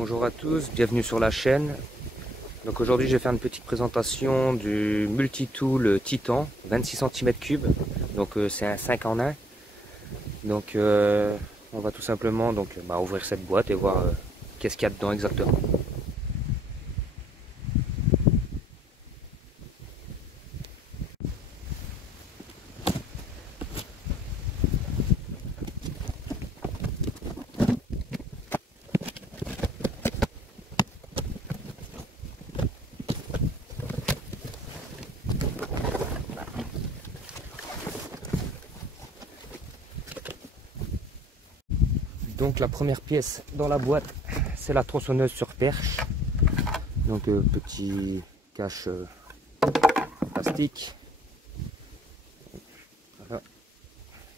Bonjour à tous, bienvenue sur la chaîne. Donc aujourd'hui je vais faire une petite présentation du multi-tool Titan 26 cm3. Donc c'est un 5 en 1. Donc on va tout simplement ouvrir cette boîte et voir qu'est-ce qu'il y a dedans exactement. Donc la première pièce dans la boîte, c'est la tronçonneuse sur perche. Donc petit cache plastique. Voilà.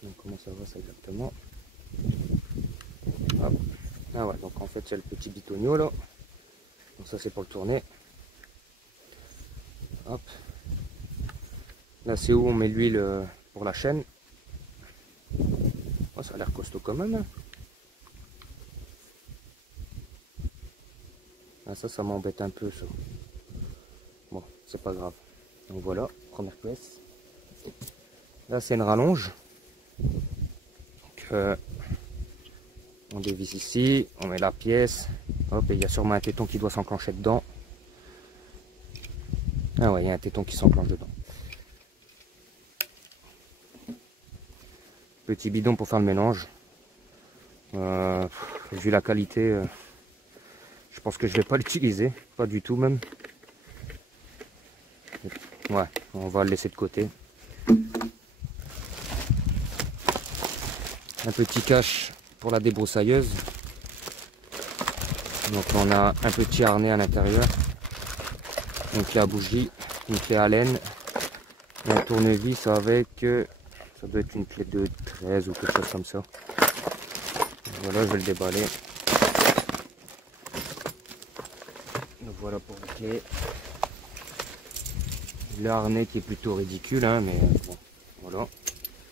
Donc comment ça va ça exactement? Hop. Ah ouais, donc en fait il y a le petit bitonio là. Donc ça c'est pour le tourner. Hop. Là c'est où on met l'huile pour la chaîne. Oh, ça a l'air costaud quand même. Ah, ça m'embête un peu ça. Bon, c'est pas grave. Donc voilà, première pièce. Là c'est une rallonge. Donc on dévisse ici, on met la pièce. Hop, et il y a sûrement un téton qui doit s'enclencher dedans. Ah ouais, il y a un téton qui s'enclenche dedans. Petit bidon pour faire le mélange. Vu la qualité, je pense que je vais pas l'utiliser, pas du tout même. Ouais, on va le laisser de côté. Un petit cache pour la débroussailleuse. Donc on a un petit harnais à l'intérieur, une clé à bougie, une clé à laine, et un tournevis avec, ça doit être une clé de 13 ou quelque chose comme ça. Voilà, je vais le déballer. Donc voilà pour la clé. Le harnais qui est plutôt ridicule, hein, mais bon, voilà.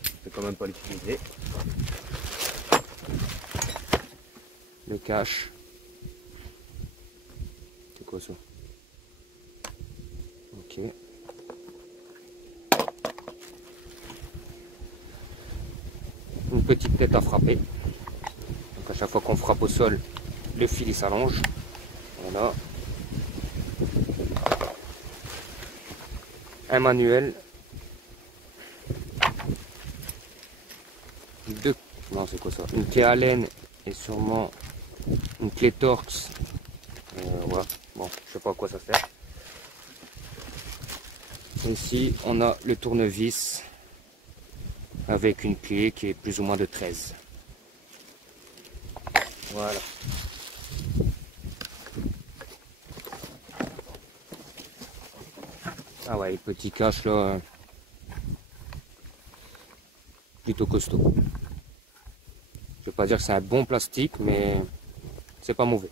Je vais quand même pas l'utiliser. Le cache. C'est quoi ça? Ok. Une petite tête à frapper. Donc à chaque fois qu'on frappe au sol, le fil s'allonge. Voilà. Un manuel. Non, c'est quoi ça? Une clé à laine et sûrement une clé Torx. Voilà. Bon, je sais pas à quoi ça sert. Ici, on a le tournevis avec une clé qui est plus ou moins de 13. Voilà. Ah ouais, le petit cache là, plutôt costaud. Je vais pas dire que c'est un bon plastique, mais c'est pas mauvais.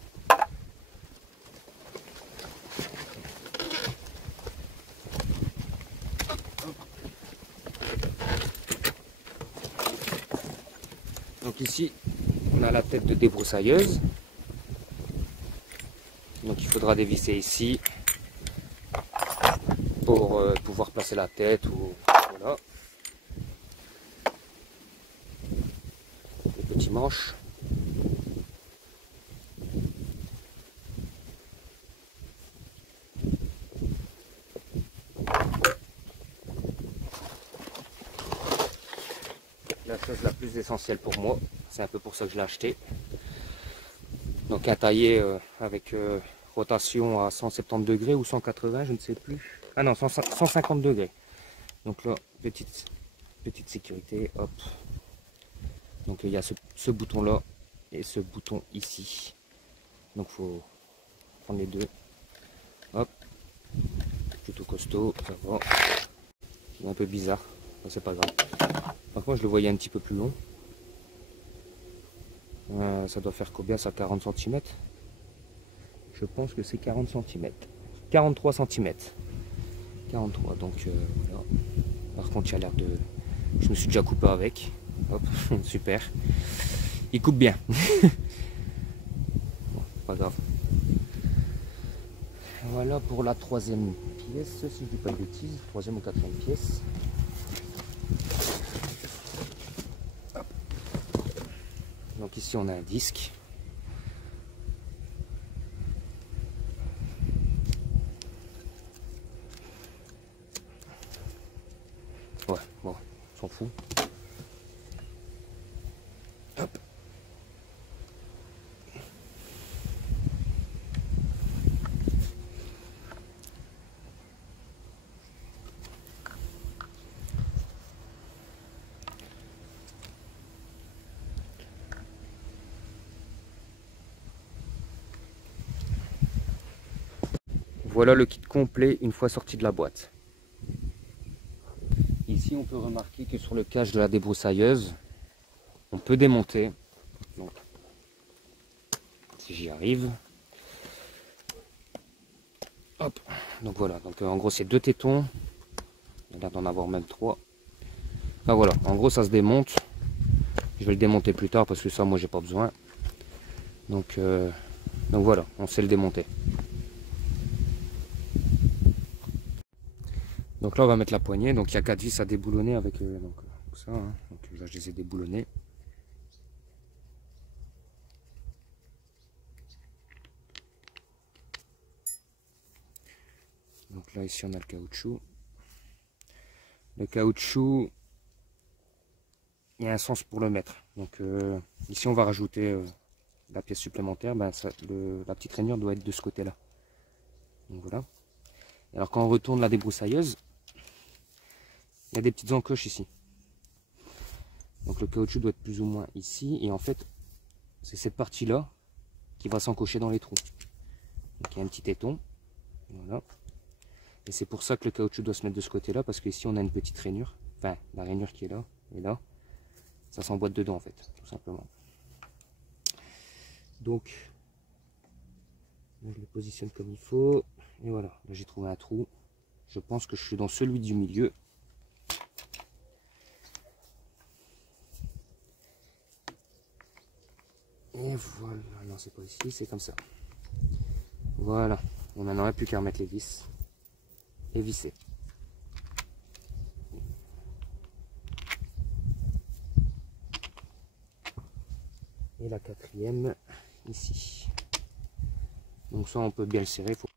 Donc ici, on a la tête de débroussailleuse. Donc il faudra dévisser ici pour pouvoir placer la tête ou voilà. Les petits manches. La chose la plus essentielle pour moi, c'est un peu pour ça que je l'ai acheté. Donc un taillé avec rotation à 170 degrés ou 180, je ne sais plus. Ah non, 150 degrés. Donc là, petite sécurité, hop. Donc il y a ce bouton là et ce bouton ici. Donc faut prendre les deux. Hop. Plutôt costaud, ça va. C'est un peu bizarre, c'est pas grave. Par contre, je le voyais un petit peu plus long. Ça doit faire combien ça? 40 cm? Je pense que c'est 40 cm. 43 cm. 43, donc voilà. Par contre, il a l'air de... Je me suis déjà coupé avec. Hop, super. Il coupe bien. Bon, pas grave. voilà pour la troisième pièce, si je dis pas de bêtises, troisième ou quatrième pièce. Hop. Donc ici on a un disque. Ouais, bon, on s'en fout. Hop. Voilà le kit complet une fois sorti de la boîte. Ici on peut remarquer que sur le cache de la débroussailleuse, on peut démonter. Donc, si j'y arrive. Hop. Donc voilà, donc en gros c'est 2 tétons. Il y a l'air d'en avoir même 3. Enfin voilà, en gros ça se démonte. Je vais le démonter plus tard parce que ça moi j'ai pas besoin. Donc voilà, on sait le démonter. Donc là on va mettre la poignée, donc il y a 4 vis à déboulonner avec ça, hein. Donc là je les ai déboulonnés. Donc là ici on a le caoutchouc. Le caoutchouc, il y a un sens pour le mettre. Donc ici on va rajouter la pièce supplémentaire, ben, la petite rainure doit être de ce côté là. Donc voilà. Et alors quand on retourne la débroussailleuse, il y a des petites encoches ici. Donc le caoutchouc doit être plus ou moins ici. Et en fait, c'est cette partie-là qui va s'encocher dans les trous. Donc il y a un petit téton. Voilà. Et c'est pour ça que le caoutchouc doit se mettre de ce côté-là. Parce qu'ici on a une petite rainure. Enfin, la rainure qui est là et là. Ça s'emboîte dedans en fait, tout simplement. Donc, là, je le positionne comme il faut. Et voilà, là j'ai trouvé un trou. Je pense que je suis dans celui du milieu. Et voilà, non c'est pas ici, c'est comme ça. Voilà, on n'en aurait plus qu'à remettre les vis et visser. Et la quatrième ici. Donc ça on peut bien le serrer. Faut...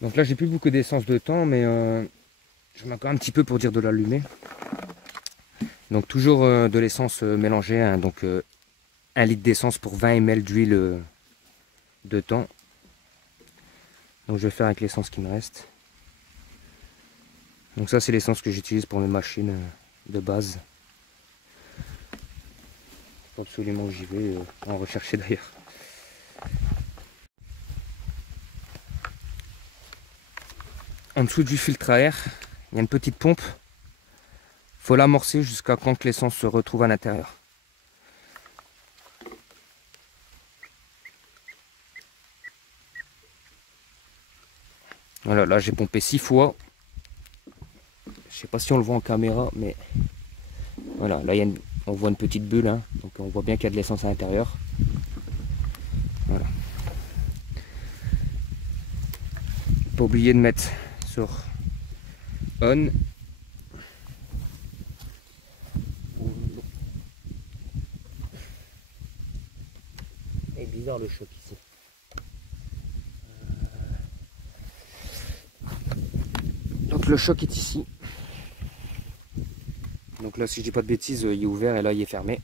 Donc là j'ai plus beaucoup d'essence de temps, mais je mets encore un petit peu pour dire de l'allumer. Donc toujours de l'essence mélangée, hein, donc 1 litre d'essence pour 20 ml d'huile de temps. Donc je vais faire avec l'essence qui me reste. Donc ça c'est l'essence que j'utilise pour mes machines de base. Faut absolument que j'y vais en rechercher d'ailleurs. En dessous du filtre à air, il y a une petite pompe. Faut l'amorcer jusqu'à quand que l'essence se retrouve à l'intérieur. Voilà, là j'ai pompé 6 fois. Je sais pas si on le voit en caméra, mais voilà, là on voit une petite bulle, hein, donc on voit bien qu'il y a de l'essence à l'intérieur. Voilà. Pas oublier de mettre sur on. Et bizarre le choc ici. Donc le choc est ici. Donc là si je dis pas de bêtises, il est ouvert et là il est fermé.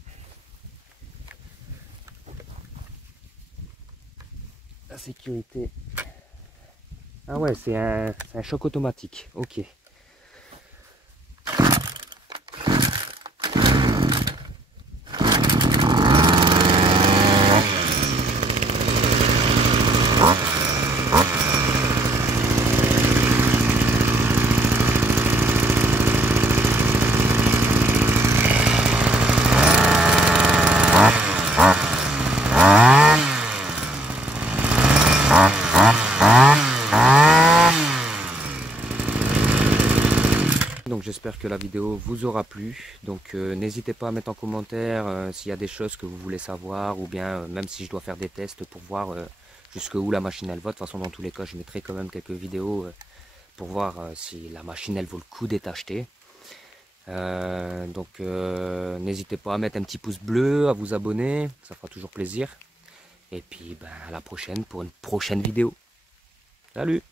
La sécurité. Ah ouais, c'est un choc automatique. Ok. j'espère que la vidéo vous aura plu. Donc n'hésitez pas à mettre en commentaire s'il y a des choses que vous voulez savoir, ou bien même si je dois faire des tests pour voir jusqu'où la machine elle va. De toute façon, dans tous les cas, je mettrai quand même quelques vidéos pour voir si la machine elle vaut le coup d'être achetée. Donc n'hésitez pas à mettre un petit pouce bleu, à vous abonner, ça fera toujours plaisir. Et puis à la prochaine pour une prochaine vidéo. Salut!